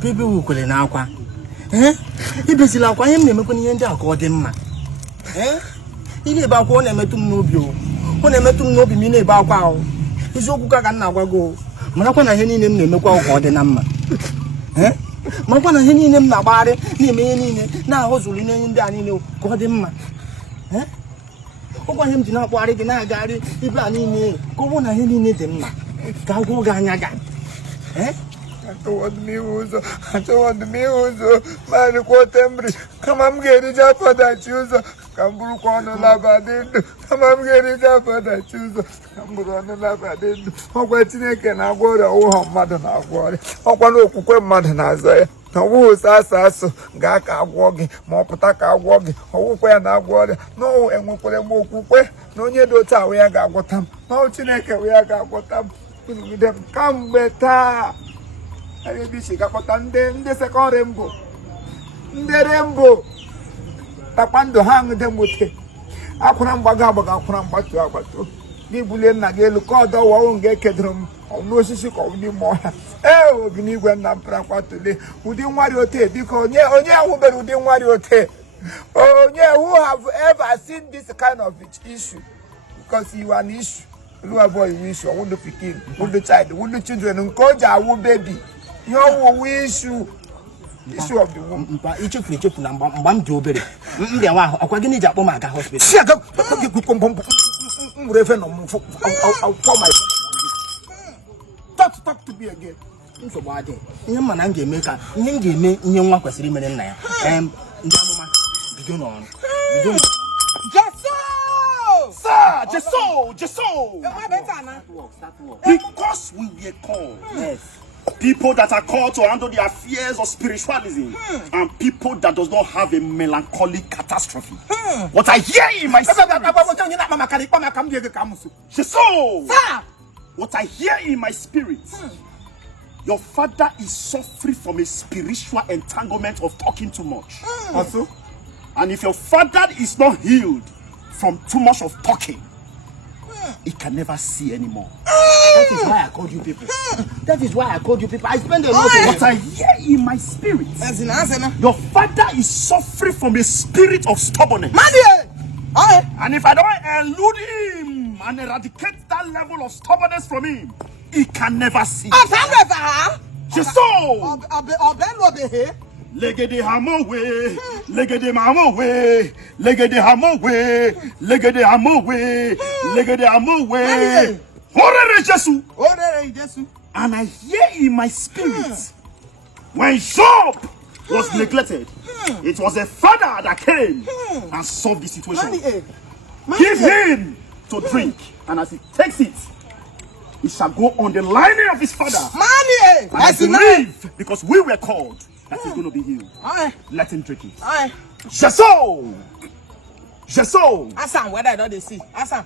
Baby will call an aqua. If it's like I am never going to call them. He about one and met to know you. When I met to know me about wow. He's all good and now go. Manakana Henny name no call the number. Manakana Henny name Nabari, Nimini, now was Ulina in Danino, call them. Go him to not worry, then I got it. If I need go on a Henny need them. Go Ganaga. I don't want the music. Man, quote Embry. Come on, get it up for that user. Come on, Labadin. Come on, get it up for that user. Come on, Labadin. Oh, wait, and I go to oh, mother now. Oh, one of mother Nazar. No, Sasso, Gaka walking, Mopataka walking, oh, where now water. No, and we'll put a more coupé. No, you don't tell we got what time. No, Chineke, we got what time. With them come better. I be sick up on the second rainbow. The rainbow. Tapando hang them with it. I couldn't bagabaga from what you are about to. Give William Nagel called the won't get kedrum. Or no, she called me more. Oh, we need when I'm proud today. Who didn't want your tape because yeah, who didn't want your tape. Oh, yeah, who have ever seen this kind of issue? Because you are an issue. Little boy wish you want to pick in, want the child, want the children, and call your baby. You wish you issue of the woman. Each of the children, one to obey. There are a quagini Japomaca hospital. See, I got referendum for my talk to be again. So why day? Yamanange maker, Ningi me, young was remaining there. Begin on. Sir, just so. Because we were called. Yes. People that are called to handle the affairs of spiritualism and people that does not have a melancholic catastrophe. What I hear in my spirit. What I hear in my spirit. Your father is suffering from a spiritual entanglement of talking too much. Also, and if your father is not healed from too much of talking, he can never see anymore. That is why I called you people. That is why I called you people. I spend a lot of what I hear in my spirit. Your father is suffering from a spirit of stubbornness. And if I don't elude him and eradicate that level of stubbornness from him, he can never see. Legede hamo we, legede mamo we, legede hamo we, legede hamo we, legede hamo we. Orere Jesu. And I hear in my spirit, when Job was neglected, it was a father that came and solved the situation. Give him to drink, and as he takes it, he shall go on the lining of his father. And I believe, because we were called, that he's going to be healed. Let him drink it. Jesu. Asam, whether I don't see. Asam.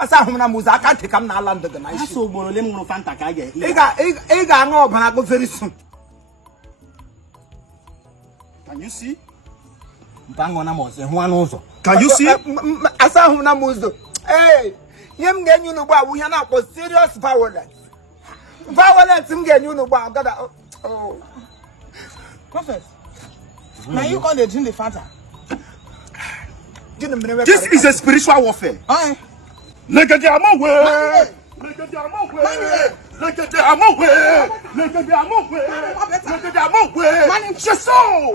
I can't take him now under the night. So, Bolemo Fanta Kage. Ega no Banago very soon. Can you see? Bangonamos and one also. Can you see? Asam Namuzo. Hey, him get you know why we are not for serious violence. Violence him get you know why I got oh. Prophet. Now you call the drink the Fanta. This is a spiritual warfare. Legede amogwe. Legede amogwe. Legede amogwe. Legede amogwe. Legede amogwe.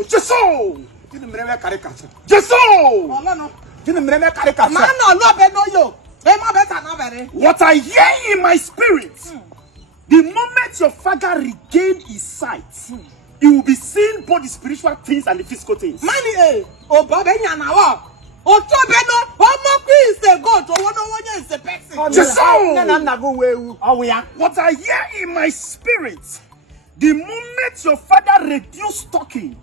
Jesu. Didn't remember caricature. Jesu. Didn't remember caricature. Man, no be no yo. What I hear in my spirit, the moment your father regained his sight, he will be seeing both the spiritual things and the physical things. Money, oh, Baba, now. Oh, what I hear in my spirit, the moment your father reduced talking,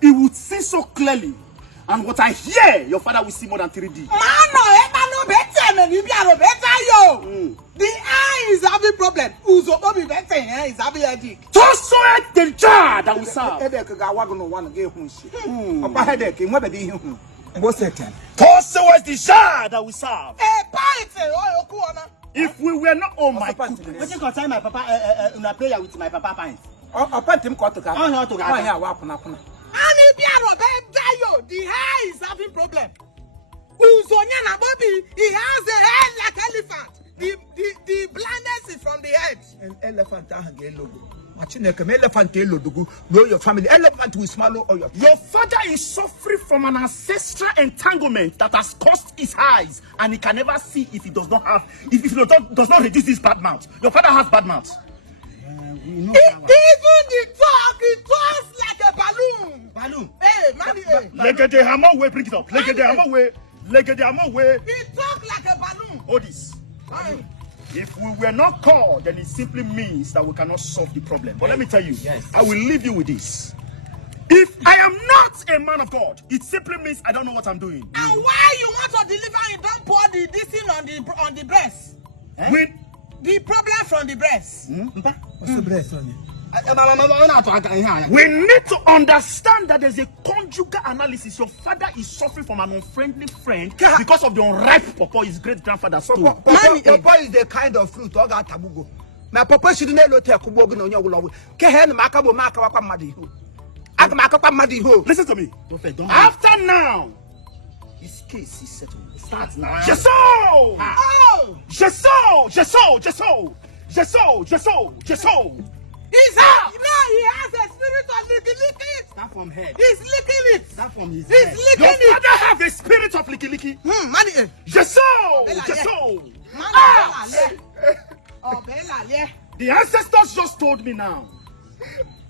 he would see so clearly. And what I hear, your father will see more than 3D. The eye is having problem. Uzo be better, is having a dick. Toss the jar that we serve. Headache, I want to one again. Headache, what be you? What's it? Toss the jar that we serve. If we were not on my What you concern my papa in a prayer with my papa pint? I pant him got to go. Oh, not to go. The hair is having problem. Uzonyana Bobby, he has a head like elephant. The blindness is from the head. An elephant logo. Elephant logo. Know your family. Elephant will swallow all your father is suffering from an ancestral entanglement that has caused his eyes, and he can never see if he does not have, if he does not reduce his bad mouth. Your father has bad mouth. Even the talk, it talks like a balloon. Balloon. Hey, man, hey. Leg the hammer way, bring it up. Leg the hammer way. Leg the hammer way. It talks like a balloon. Hold this. If we were not called, then it simply means that we cannot solve the problem. But let me tell you, I will leave you with this. If I am not a man of God, it simply means I don't know what I'm doing. And why you want to deliver and don't pour the this thing on the breast? The problem from the breast. What's the breast on you? We need to understand that there's a conjugal analysis. Your father is suffering from an unfriendly friend because of the unripe pawpaw his great grandfather stole. Pawpaw is the kind of fruit. My papa should not take a walk on your love. Listen to me. After now, his case is settled. Start now. Jeso! Jeso! He's out! No, he has a spirit of licking it. Start from head. He's licking it. Start from his He's head. licking Your it. father have a spirit of licky. Money. The ancestors just told me now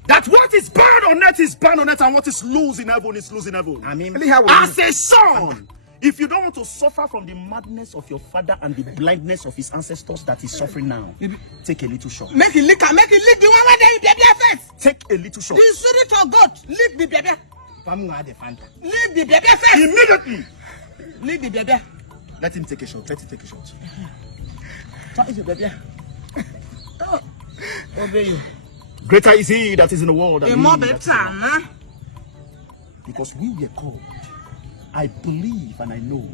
that what is bad on earth is bad on earth, and what is loose in heaven is loose in heaven. I mean, as a son, if you don't want to suffer from the madness of your father and the blindness of his ancestors that is suffering now, take a little shot. Make it lick the one where they baby first. Take a little shot. The spirit of God, lick the baby. Lick the baby first. Immediately. Lick the baby. Let him take a shot. Let him take a shot. What is the baby? Oh, obey you. Greater is he that is in the world than he more that is in better, the huh? world. Because we were called. I believe and I know.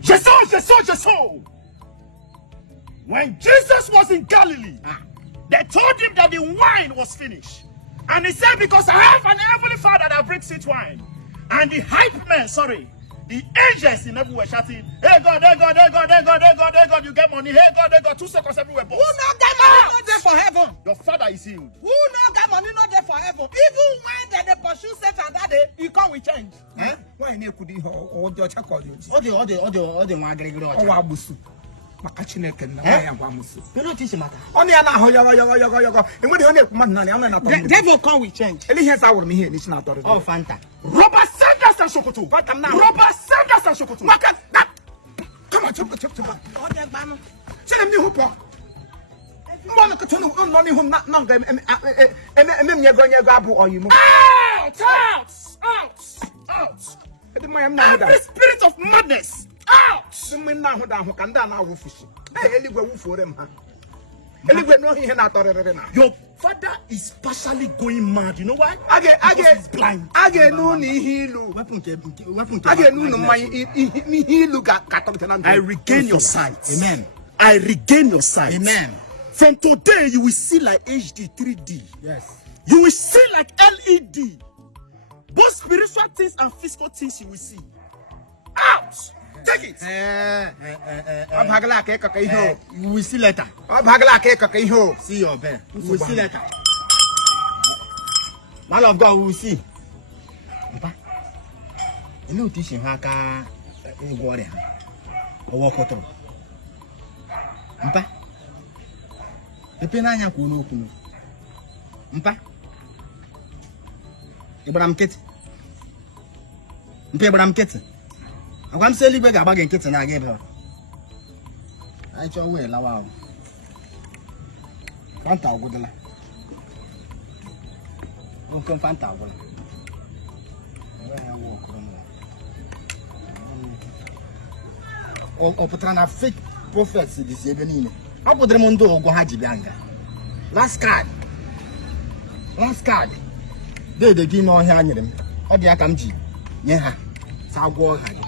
Jeso! When Jesus was in Galilee, they told him that the wine was finished. And he said, because I have an heavenly father that brings sweet wine. And the the angels in everywhere shouting, hey God, you get money, hey God, 2 seconds everywhere. Who not get money not there for heaven? Your father is healed. Who not get money not there for heaven? Even when they pursue Satan that day, he come with change. Why you could he or your check all you? All the Margaret. Oh, I was Macachineken. I am Wamusu. You know, this matter. Only an hour, and when you only man, I'm not. Devil come with change. And he has our me here, it's not. Oh, Fanta. Robert Sanders and Sokoto. But I'm now. Robert Sanders and Sokoto. Come on, chop. Oh, the banner. Tell me who pop. Money whom not and you're going to grab on you. Out! Every spirit of madness, out! Some now who can down our fish. Hey, go for them. Your father is partially going mad. You know why? He's blind. I get no healu. I get no my healu. I regain your sight. Amen. I regain your sight. Amen. From today, you will see like HD 3D. Yes. You will see like LED. Both spiritual things and physical things you will see. Out! Take it! You will see later. See your bed. We will see later. Man of God, we will see. Papa, you know teaching how can go there or walk out. Papa, the penanya kuno. Papa, Ibrahim Kit. Ibrahim Kit. I'm selling back a bag and kitten. I gave her. I told her, Lawa. Fanta, good luck. Don't come Fanta. Or Patrana fake prophets this evening. I put them on door, go Haji Bianga. Last card. They give no hand. Or the Akamji. Yeah, Saw Haji.